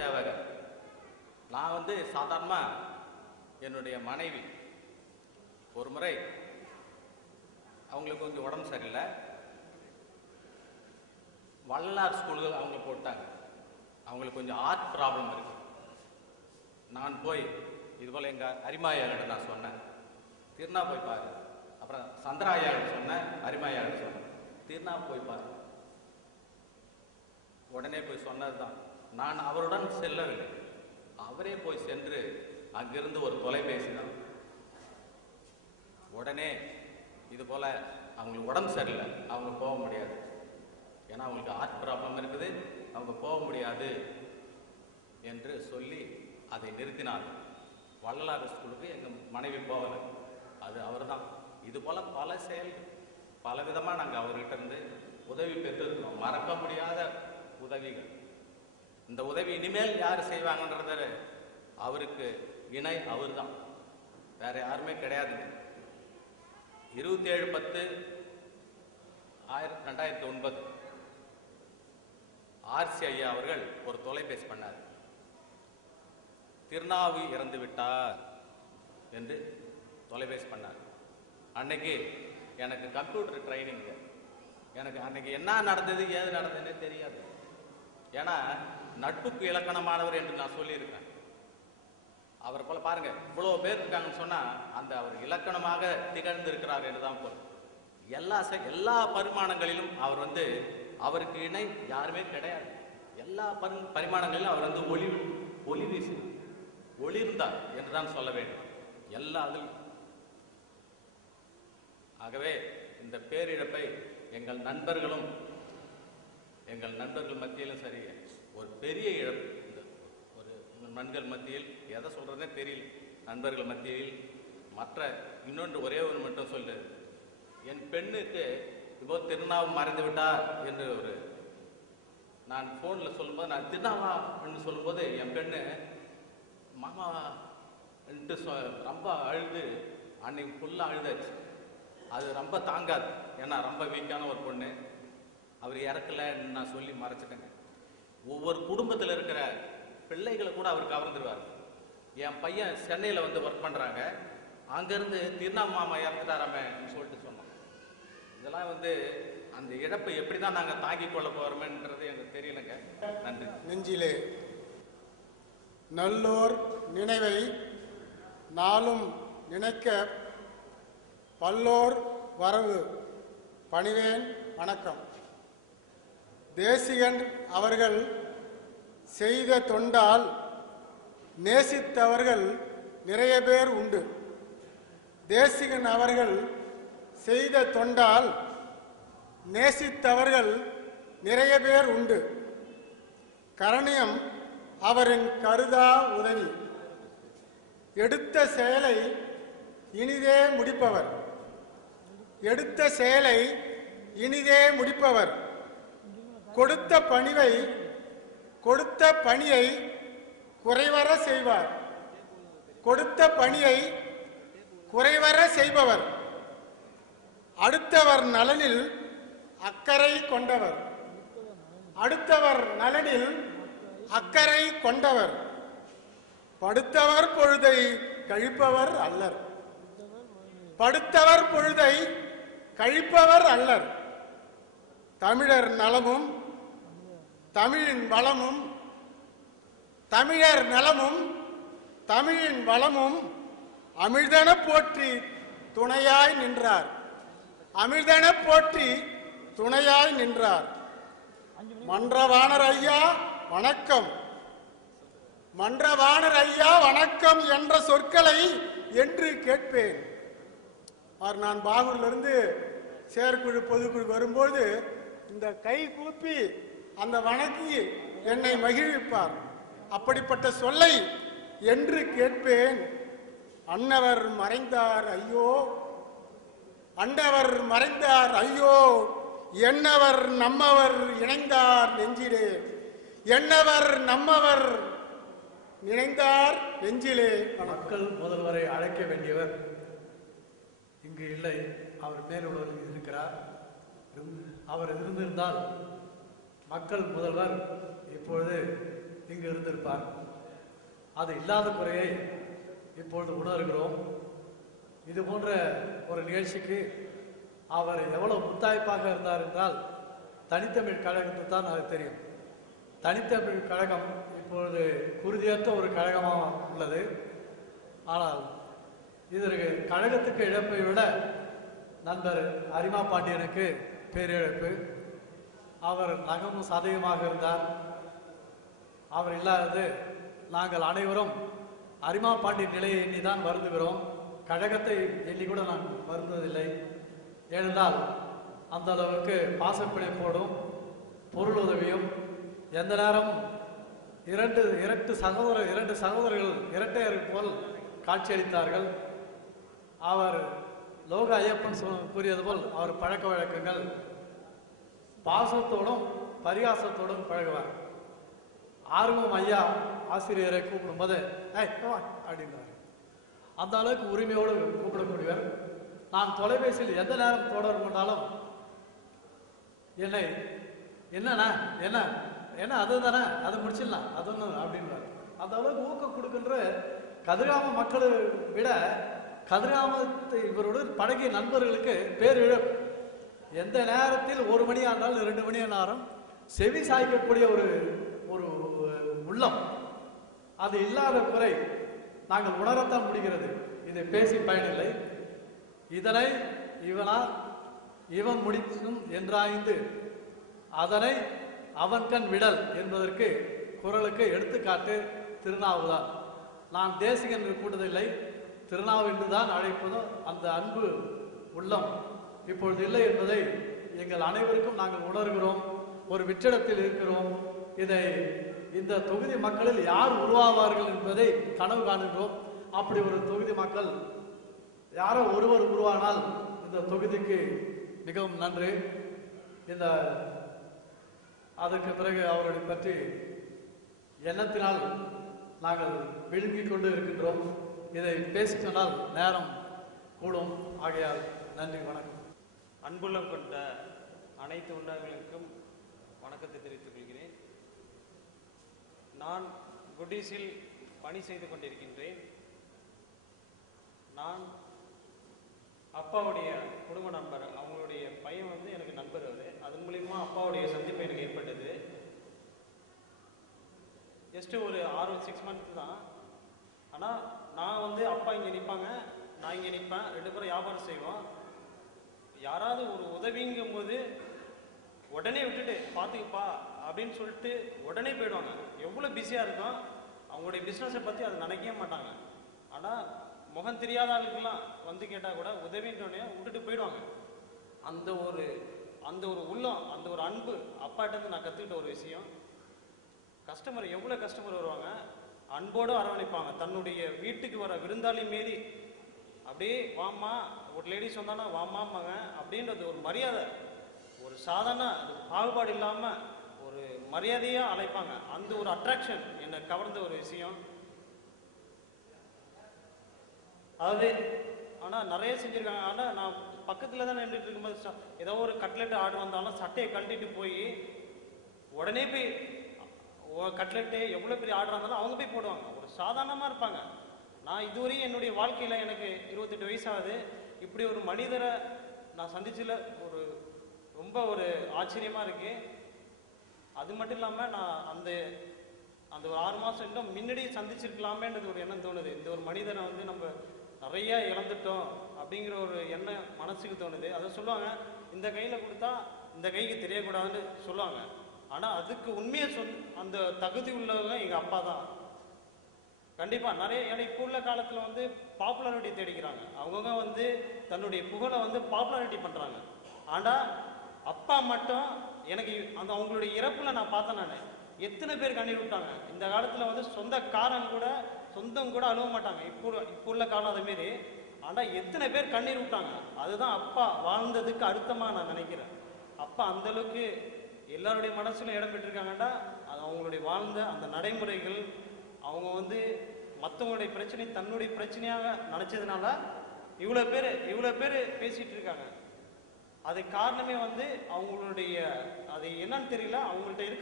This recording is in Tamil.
சேவகர். நான் வந்து சாதாரணமாக என்னுடைய மனைவி ஒரு முறை அவங்களுக்கு கொஞ்சம் உடம்பு சரியில்லை, வள்ளலார் ஸ்கூலுக்கு அவங்க போட்டாங்க. அவங்களுக்கு கொஞ்சம் ஹார்ட் ப்ராப்ளம் இருக்கு. நான் போய் இதுபோல் எங்கள் அரிமாயாகிட்ட நான் சொன்னேன், திருநா போய் பாரு. அப்புறம் சந்திராயாகிட்ட சொன்னேன், அரிமாயாகிட்ட சொன்னேன், திருநா போய் பாரு. உடனே போய் சொன்னது தான். நான் அவருடன் செல்லவில்லை, அவரே போய் சென்று அங்கிருந்து ஒரு தொலைபேசி தான். உடனே இது போல் அவங்களுக்கு உடம்பு சரியில்லை, அவங்க போக முடியாது, ஏன்னா அவங்களுக்கு ஹார்ட் ப்ராப்ளம் இருக்குது, அவங்க போக முடியாது என்று சொல்லி அதை நிறுத்தினார். வள்ளலார் ஸ்கூலுக்கு எங்கள் மனைவி போகலை, அது அவர் தான். இது போல் பல செயல்கள் பல விதமாக நாங்கள் அவர்கிட்ட இருந்து உதவி பெற்றிருக்கிறோம், மறக்க முடியாத உதவிகள். இந்த உதவி இனிமேல் யார் செய்வாங்கன்றத அவருக்கு இணை அவர் தான், வேற யாருமே கிடையாது. 27/10/2009 ஆர்சி ஐயா அவர்கள் ஒரு தொலைபேசி பண்ணார். திருநாவு இறந்து விட்டார் என்று தொலைபேசி பண்ணார். அன்னைக்கு எனக்கு கம்ப்யூட்டர் ட்ரைனிங், எனக்கு அன்னைக்கு என்ன நடந்தது ஏது நடந்ததுன்னே தெரியாது. ஏன்னா நட்புக்கு இலக்கணமானவர் என்று நான் சொல்லியிருக்கேன். அவரை போல பாருங்க, இவ்வளோ பேர் இருக்காங்கன்னு சொன்னா அந்த அவர் இலக்கணமாக திகழ்ந்திருக்கிறார் என்றுதான் பொருள். எல்லா பரிமாணங்களிலும் அவர் வந்து அவருக்கு இணை யாருமே கிடையாது. எல்லா பரிமாணங்களிலும் அவர் வந்து ஒளி வீசி ஒளிர்ந்தார் என்றுதான் சொல்ல வேண்டும் எல்லா அதிலும். ஆகவே இந்த பேரிழப்பை எங்கள் நண்பர்கள் மத்தியிலும் சரி, ஒரு பெரிய இழப்பு. ஒரு நண்பர்கள் மத்தியில் எதை சொல்றதே தெரியல, நண்பர்கள் மத்தியில். மற்ற இன்னொன்று ஒரே ஒரு மட்டும் சொல்லு, என் பெண்ணுக்கு இப்போ திருநாவு மறைந்து விட்டார் என்று நான் ஃபோனில் சொல்லும்போது, நான் திருநாவா என்று சொல்லும்போது என் பெண்ணு மாமா ரொம்ப அழுது, அன்னைக்கு ஃபுல்லாக அழுதாச்சு. அது ரொம்ப தாங்காது, ஏன்னா ரொம்ப வீக்கான ஒரு பொண்ணு. அவர் இறக்கலைன்னு நான் சொல்லி மறைச்சிட்டேங்க. ஒவ்வொரு குடும்பத்தில் இருக்கிற பிள்ளைகளை கூட அவர் கவர்ந்துருவார். என் பையன் சென்னையில் வந்து ஒர்க் பண்ணுறாங்க, அங்கேருந்து திருநாமாமா இறந்துட்டாராமேன்னு சொல்லிட்டு சொன்னோம். இதெல்லாம் வந்து அந்த இழப்பை எப்படி தான் நாங்கள் தாங்கிக் கொள்ள போகிறோமேன்றது எனக்கு தெரியலைங்க. நன்றி. நெஞ்சிலே நல்லோர் நினைவை நாளும் நினைக்க பல்லோர் வரவு பணிவேன் வணக்கம். தேசிகன் அவர்கள் செய்த தொண்டால் நேசித்தவர்கள் நிறைய பேர் உண்டு. தேசிகன் அவர்கள் செய்த தொண்டால் நேசித்தவர்கள் நிறைய பேர் உண்டு. கரணியம் அவரின் கருதா உதவி. எடுத்த செயலை இனிதே முடிப்பவர். எடுத்த செயலை இனிதே முடிப்பவர். கொடுத்த பணியை குறைவர செய்வார். கொடுத்த பணியை குறைவர செய்பவர். அடுத்தவர் நலனில் அக்கறை கொண்டவர். அடுத்தவர் நலனில் அக்கறை கொண்டவர். படுத்தவர் பொழுதை கழிப்பவர் அல்லர். படுத்தவர் பொழுதை கழிப்பவர் அல்லர். தமிழர் நலமும் தமிழின் வளமும், தமிழர் நலமும் தமிழின் வளமும் அமிழ்தன போற்றி துணையாய் நின்றார். அமிழ்தன போற்றி துணையாய் நின்றார். மன்றவாணர் ஐயா வணக்கம். மன்றவாணர் ஐயா வணக்கம் என்ற சொற்களை என்று கேட்பேன். நான் பாகூரிலிருந்து செயற்குழு பொதுக்குழு வரும்போது இந்த கை கூப்பி அந்த வணக்கி என்னை மகிழ்விப்பார். அப்படிப்பட்ட சொல்லை என்று கேட்பேன். அன்னவர் மறைந்தார் ஐயோ, அண்டவர் மறைந்தார் ஐயோ, என்னவர் நம்மவர் இணைந்தார் நெஞ்சிலே, என்னவர் நம்மவர் இணைந்தார் நெஞ்சிலே. மக்கள் முதல்வரை அழைக்க வேண்டியவர் இங்கு இல்லை, அவர் மேலுள்ளவர் இருக்கிறார். அவர் இருந்திருந்தால் மக்கள் முதல்வர் இப்பொழுது இங்கு இருந்திருப்பார். அது இல்லாத குறையை இப்பொழுது உணர்கிறோம். இது போன்ற ஒரு நிகழ்ச்சிக்கு அவர் எவ்வளவு முத்தாய்ப்பாக இருந்தார் என்றால் தனித்தமிழ் கழகத்தை தான் அது தெரியும். தனித்தமிழ் கழகம் இப்பொழுது குருதியற்ற ஒரு கழகமாக உள்ளது. ஆனால் இதற்கு கழகத்துக்கு இழப்பை விட நண்பர் அரிமா பாண்டியனுக்கு பேரிழப்பு. அவர் நகமும் சதயமாக இருந்தார். அவர் இல்லாதது நாங்கள் அனைவரும் அரிமா பாண்டியன் நிலையை எண்ணிதான் வருந்துகிறோம். கழகத்தை எண்ணி கூட நான் வருந்துவதில்லை. ஏனென்றால் அந்த அளவுக்கு பாசப்பிணைப்போடும் பொருள் உதவியும் எந்த நேரம் இரண்டு சகோதரர்கள் இரட்டையர் போல் காட்சியளித்தார்கள். அவர் லோக ஐயப்பன் கூறியது போல் அவர் பழக்க வழக்கங்கள் பாசத்தோடும் பரிகாசத்தோடும் பழகுவார். ஆர்வம் ஐயா ஆசிரியரை கூப்பிடும்போது அப்படின்னார். அந்த அளவுக்கு உரிமையோடு கூப்பிடக்கூடியவர். நான் தொலைபேசியில் எந்த நேரம் தொடர்பு கொண்டாலும் என்னை என்னண்ணா என்ன என்ன அது தானே அது முடிச்சிடலாம் அது ஒன்று அப்படின்றார். அந்த அளவுக்கு ஊக்கம் கொடுக்கின்ற கதிர்காம மக்களை விட கதிர்காமத்தை இவருடன் பழகிய நண்பர்களுக்கு பேரிழப்பு. எந்த நேரத்தில் 1 மணி ஆனாலும் 2 மணி நேரம் செவி சாய்க்கக்கூடிய ஒரு ஒரு உள்ளம் அது இல்லாத குறை நாங்கள் உணரத்தான் முடிகிறது. இதை பேசி பயனில்லை. இதனை இவன் முடிக்கும் என்றாய்ந்து அதனை அவன் கண் விடல் என்பதற்கு குரலுக்கு எடுத்துக்காட்டு திருநாவுதான். நான் தேசிகன் என்று கூட்டதில்லை, திருநாவு என்றுதான் அழைப்பதும் அந்த அன்பு உள்ளம் இப்பொழுது இல்லை என்பதை எங்கள் அனைவருக்கும் நாங்கள் உணர்கிறோம். ஒரு வெற்றிடத்தில் இருக்கிறோம். இதை இந்த தொகுதி மக்களில் யார் உருவாவார்கள் என்பதை கனவு காணுகிறோம். அப்படி ஒரு தொகுதி மக்கள் யாரோ ஒருவர் உருவானால் இந்த தொகுதிக்கு மிகவும் நன்று. இந்த அதற்கு பிறகு அவர்களை பற்றி எண்ணத்தினால் நாங்கள் விழுங்கிக் கொண்டு இருக்கின்றோம். இதை பேசி சொன்னால் நேரம் கூடும். ஆகையால் நன்றி, வணக்கம். அன்புள்ளம் கொண்ட அனைத்து உண்டங்களுக்கும் வணக்கத்தை தெரிவித்துக் கொள்கிறேன். நான் குட்டீஸில் பணி செய்து கொண்டிருக்கின்றேன். நான் அப்பாவுடைய குடும்ப நண்பர், அவங்களுடைய பையன் வந்து எனக்கு நண்பர். அதன் மூலியமா அப்பாவுடைய சந்திப்பு எனக்கு ஏற்பட்டது. ஜஸ்ட் ஒரு 6-6 மந்த்ஸ் தான். ஆனால் நான் வந்து அப்பா இங்கே நிற்பாங்க, நான் இங்கே நிற்பேன், 2 பேரும் வியாபாரம் செய்வோம். யாராவது ஒரு உதவிங்கும் போது உடனே விட்டுட்டு பார்த்துக்கப்பா அப்படின்னு சொல்லிட்டு உடனே போயிடுவாங்க. எவ்வளோ பிஸியாக இருக்கும், அவங்களுடைய பிஸ்னஸை பற்றி அதை நினைக்கவே மாட்டாங்க. ஆனால் முகம் தெரியாத ஆளுக்கெல்லாம் வந்து கேட்டால் கூட உதவின்றோடனே விட்டுட்டு போயிடுவாங்க. அந்த ஒரு உள்ளம், அந்த ஒரு அன்பு அப்பாட்டேருந்து நான் கற்றுக்கிட்ட ஒரு விஷயம். கஸ்டமர் எவ்வளோ கஸ்டமர் வருவாங்க, அன்போடு அரவணைப்பாங்க. தன்னுடைய வீட்டுக்கு வர விருந்தாளி மாரி அப்படியே வாமா, ஒரு லேடிஸ் வந்தானா வாமாம்பாங்க. அப்படின்றது ஒரு மரியாதை, ஒரு சாதாரண பாகுபாடு இல்லாமல் ஒரு மரியாதையாக அழைப்பாங்க. அந்த ஒரு அட்ராக்ஷன் என்னை கவர்ந்த ஒரு விஷயம். அதாவது ஆனால் நிறைய செஞ்சுருக்காங்க. ஆனால் நான் பக்கத்தில் தான் நின்றுட்டு இருக்கும்போது ஏதோ ஒரு கட்லெட் ஆர்டர் வந்தாலும் சட்டையை கழட்டிட்டு போய் உடனே போய் கட்லெட்டு எவ்வளோ பெரிய ஆர்டர் இருந்தாலும் அவங்க போய் போடுவாங்க. ஒரு சாதாரணமாக இருப்பாங்க. நான் இதுவரையும் என்னுடைய வாழ்க்கையில் எனக்கு 28 வயசாகுது. இப்படி ஒரு மனிதரை நான் சந்திச்சதில் ரொம்ப ஒரு ஆச்சரியமாக இருக்கு. அது மட்டும் இல்லாமல் நான் அந்த ஒரு 6 மாதம் இன்னும் முன்னாடி சந்திச்சிருக்கலாமேன்றது ஒரு எண்ணம் தோணுது. இந்த ஒரு மனிதனை வந்து நம்ம நிறைய இழந்துட்டோம் அப்படிங்கிற ஒரு எண்ணம் மனசுக்கு தோணுது. அதை சொல்லுவாங்க, இந்த கையில் கொடுத்தா இந்த கைக்கு தெரியக்கூடாதுன்னு சொல்லுவாங்க. ஆனால் அதுக்கு உண்மையை அந்த தகுதி உள்ளவங்க எங்கள் அப்பா தான். கண்டிப்பாக நிறைய இப்போ உள்ள காலத்தில் வந்து பாப்புலாரிட்டி தேடிக்கிறாங்க. அவங்கவுங்க வந்து தன்னுடைய புகழை வந்து பாப்புலாரிட்டி பண்ணுறாங்க. ஆனால் அப்பா மட்டும் எனக்கு அவங்களுடைய இறப்பில் நான் பார்த்தேன். நான் எத்தனை பேர் கண்ணீர் விட்டாங்க. இந்த காலத்தில் வந்து சொந்தம் கூட அழுவ மாட்டாங்க. இப்போ உள்ள காலம் அதுமாரி. ஆனால் எத்தனை பேர் கண்ணீர் விட்டாங்க. அதுதான் அப்பா வாழ்ந்ததுக்கு அர்த்தமாக நான் நினைக்கிறேன். அப்பா அந்தளவுக்கு எல்லாருடைய மனசுல இடம் பெற்றிருக்காங்கடா. அது அவங்களுடைய வாழ்ந்த அந்த நடைமுறைகள், அவங்க வந்து மற்றவங்களுடைய பிரச்சனை தன்னுடைய பிரச்சனையாக நினைச்சதுனால இவ்வளோ பேர் பேசிட்டு இருக்காங்க. அது காரணமே வந்து அவங்களுடைய அது என்னன்னு தெரியல, அவங்கள்ட்ட இருக்கிற